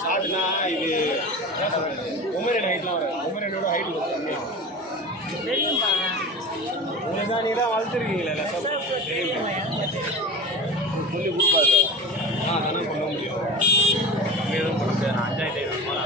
ஷார்ட்னா இது உமரன் ஹைட்லாம் வரும். உமரனோட ஹைட் கம்மியாக தெரியுமா? உங்களுக்கு தான் நீங்கள் தான் வளர்த்துருக்கீங்களா சொல்லி கொடுப்பாரு. தானே கொண்டு முடியும். கம்மியாக தான் கொடுப்பேன். 5500 ரூபா